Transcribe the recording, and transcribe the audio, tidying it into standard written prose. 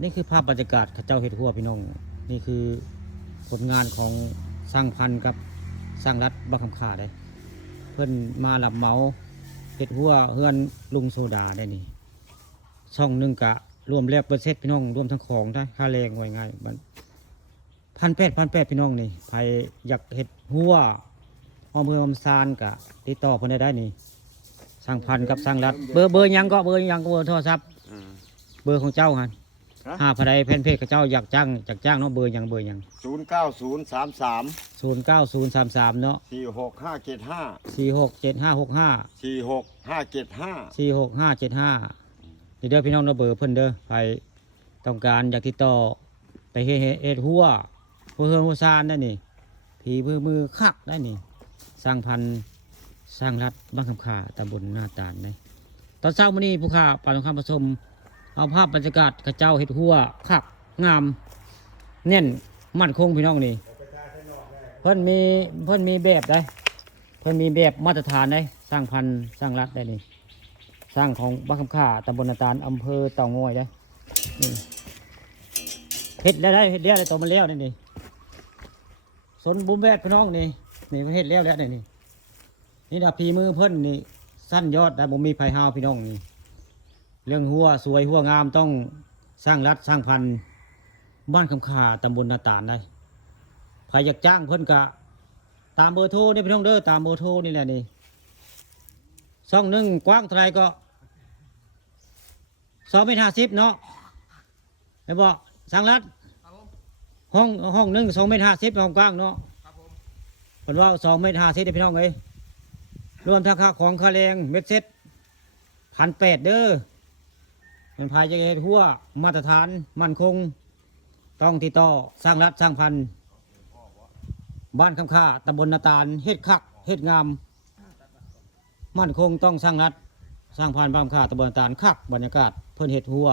นี่คือภาพบรรยากาศข้าเจ้าเห็ดหัวพี่น้องนี่คือผลงานของสร้างพันธุ์กับสร้างรัฐบังคำขาได้เพิ่นมาหลับเหมาเห็ดหัวเฮือนลุงโซดาได้นี่ช่องหนึงกะรวมแล้วเปอร์เซ็นต์พี่น้องรวมทั้งของได้ค่าแรงไว้ง่ายมัน1,800พี่น้องนี่ใครอยากเห็ดหัวอ้อมเพื่อมซานกะติดต่อเพิ่นได้นี่สร้างพันธุ์กับสร้างรัฐเบอร์ยังก็เบอร์ยังก็เบอร์โทรศัพท์เบอร์ของเจ้าหันหาภายในแผ่นเพจกับเจ้าอยากจ้างเนาะเบอร์ยัง09033033เนาะ46575 467565 46575 466575นี่เด้อพี่น้องเนาะเบอร์เพิ่นเด้อใครต้องการอยากติดต่อไปเฮ็ดหัวเพื่อนหัวซานได้นี่ผีมือคักได้นี่สร้างพันธุ์สร้างรัฐบ้านคำขาตำบลหน้าตาลได้ตอนเช้ามื้อนี้ผู้ข่าปานคำผสมเอาภาพบรรยากาศข้าเจ้าเฮ็ดหัวคักงามแน่นมั่นคงพี่น้องนี่เพิ่นมีแบบได้เพิ่นมีแบบมาตรฐานได้สร้างพันธุ์สร้างรัฐได้นี่สร้างของบ้านคำขาตำบลหน้าตาลอำเภอเต่างอยได้นี่เฮ็ดแล้วได้เฮ็ดแล้วได้ตัวมันแล้วนี่สนบุ้มแวดพี่น้องนี่เฮ็ดแล้วนี่นี่ดาพีมือเพิ่นนี่สั้นยอดแต่บ่มีไผหาวพี่น้องนี่เรื่องหัวสวยหัวงามต้องสร้างรัฐสร้างพันธุ์บ้านคำขาตำบลนาตาลได้ใครอยากจ้างเพิ่นกะตามเบอร์โทรนี่พี่น้องเด้อตามเบอร์โทรนี่แหละนี่ช่องหนึงกว้างเท่าไรก็2.50 เนาะไอ้บ่สร้างรัฐห้องหนึง2.50 ห้องกว้างเนาะเพิ่นว่า2.50ได้พี่น้องเอ้ยรวมทั้งค่าของค่าแรงเม็ดเซ็ต1,800เด้อเป็นภายจะเฮ็ดหัวมาตรฐานมั่นคงต้องติดต่อสร้างรัฐสร้างพันธุ์บ้านคำค่าตำบลนาตาลเฮ็ดคักเฮ็ดงามมั่นคงต้องสร้างรัฐสร้างพันธุ์บ้านคำค่าตำบลนาตาลคักบรรยากาศเพิ่นเฮ็ดหัว